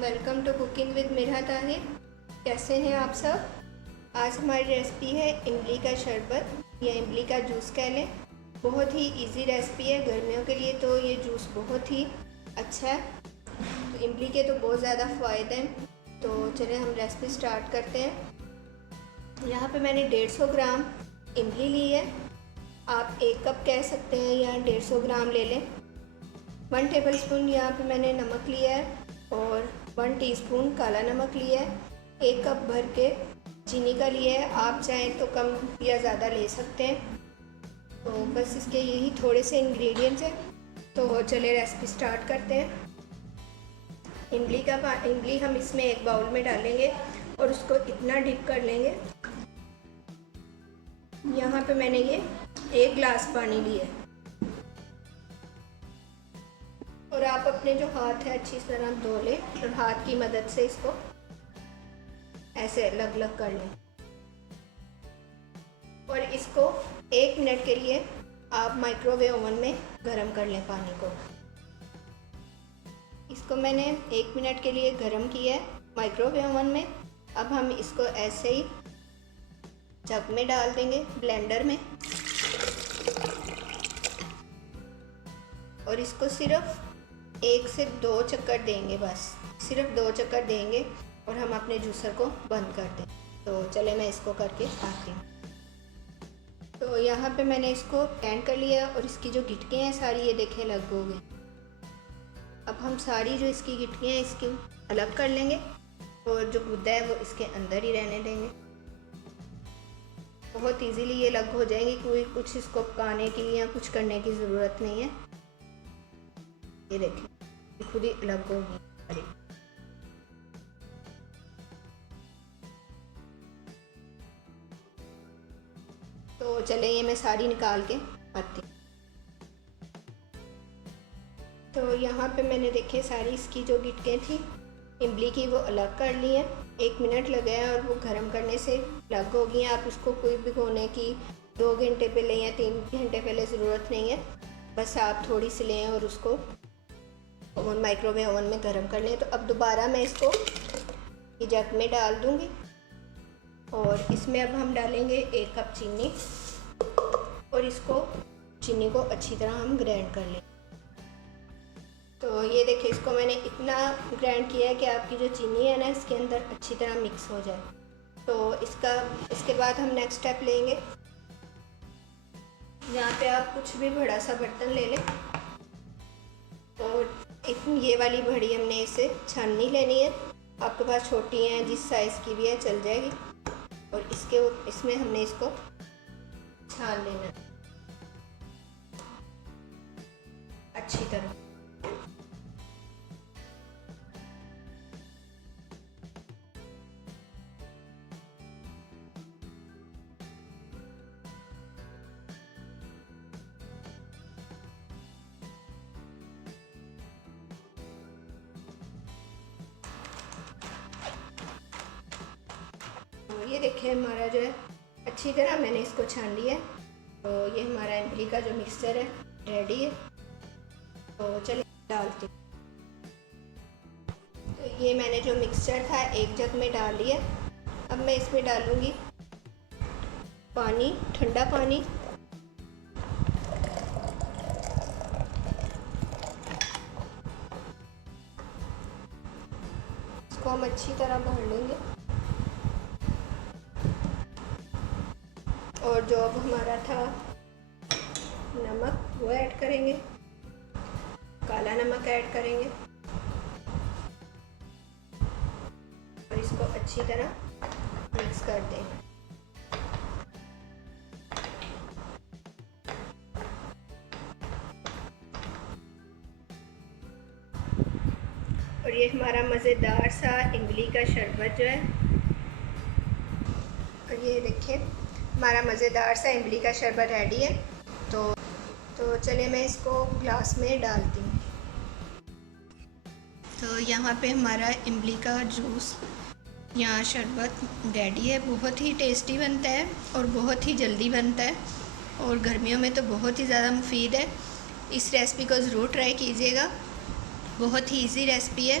Welcome to cooking with Mirha Tahir. कैसे हैं आप सब। आज हमारी रेसिपी है इमली का शरबत या इमली का जूस कह लें। बहुत ही इजी रेसिपी है, गर्मियों के लिए तो ये जूस बहुत ही अच्छा है। तो इमली के तो बहुत ज़्यादा फ़ायदे हैं। तो चलिए हम रेसिपी स्टार्ट करते हैं। यहाँ पे मैंने 150 ग्राम इमली ली है। आप 1 कप कह सकते हैं या 150 ग्राम ले लें। 1 टेबलस्पून यहाँ पे मैंने नमक लिया है और 1 टीस्पून काला नमक लिया है। 1 कप भर के चीनी का लिया है। आप चाहें तो कम या ज़्यादा ले सकते हैं। तो बस इसके यही थोड़े से इंग्रेडिएंट्स हैं। तो चलिए रेसिपी स्टार्ट करते हैं। इमली हम इसमें एक बाउल में डालेंगे और उसको इतना डिप कर लेंगे। यहाँ पे मैंने ये 1 गिलास पानी लिया है और आप अपने जो हाथ है अच्छी तरह धो लें और हाथ की मदद से इसको ऐसे अलग अलग कर लें और इसको 1 मिनट के लिए आप माइक्रोवेव ओवन में गर्म कर लें पानी को। इसको मैंने 1 मिनट के लिए गर्म किया है माइक्रोवेव ओवन में। अब हम इसको ऐसे ही जग में डाल देंगे, ब्लेंडर में, और इसको सिर्फ 1 से 2 चक्कर देंगे। बस सिर्फ 2 चक्कर देंगे और हम अपने जूसर को बंद कर दें। तो चले मैं इसको करके आती हूँ। तो यहाँ पे मैंने इसको बैंड कर लिया और इसकी जो गिटकियाँ हैं सारी ये देखें अलग हो गई। अब हम सारी जो इसकी गिटकियाँ हैं इसकी अलग कर लेंगे और जो गुद्दा है वो इसके अंदर ही रहने देंगे। बहुत इजीली ये अलग हो जाएंगी, कोई कुछ इसको पकाने के लिए या कुछ करने की ज़रूरत नहीं है। ये देखें खुद ही अलग होगी। तो चले ये मैं सारी निकाल के आती हूँ। तो यहाँ पे मैंने देखे सारी इसकी जो गिटकें थी इमली की वो अलग कर ली हैं। 1 मिनट लगा है और वो गर्म करने से अलग हो गई हैं। आप इसको कोई भिगोने की 2 घंटे पहले या 3 घंटे पहले ज़रूरत नहीं है। बस आप थोड़ी सी लें और उसको माइक्रोवेव ओवन में गर्म कर लें। तो अब दोबारा मैं इसको जग में डाल दूँगी और इसमें अब हम डालेंगे 1 कप चीनी और इसको चीनी को अच्छी तरह हम ग्राइंड कर लें। तो ये देखिए इसको मैंने इतना ग्राइंड किया है कि आपकी जो चीनी है ना इसके अंदर अच्छी तरह मिक्स हो जाए। तो इसके बाद हम नेक्स्ट स्टेप लेंगे। यहाँ पे आप कुछ भी बड़ा सा बर्तन ले लें और ये वाली बड़ी हमने इसे छाननी लेनी है। आपके पास छोटी हैं जिस साइज़ की भी है चल जाएगी। और इसमें हमने इसको छान लेना है अच्छी तरह। ये देखिए हमारा जो है अच्छी तरह मैंने इसको छान लिया है। तो ये हमारा इमली का जो मिक्सचर है रेडी है। तो चलिए डालती हूँ। तो ये मैंने जो मिक्सचर था 1 जग में डाल लिया। अब मैं इसमें डालूँगी पानी, ठंडा पानी। इसको हम अच्छी तरह भर लेंगे और जो अब हमारा था नमक वो ऐड करेंगे, काला नमक ऐड करेंगे और इसको अच्छी तरह मिक्स कर देंगे। और ये हमारा मज़ेदार सा इमली का शरबत जो है, और ये देखिए हमारा मज़ेदार सा इमली का शरबत रेडी है। तो चलिए मैं इसको ग्लास में डालती हूँ। तो यहाँ पे हमारा इमली का जूस या शरबत रेडी है। बहुत ही टेस्टी बनता है और बहुत ही जल्दी बनता है और गर्मियों में तो बहुत ही ज़्यादा मुफीद है। इस रेसिपी को ज़रूर ट्राई कीजिएगा, बहुत ही इजी रेसिपी है।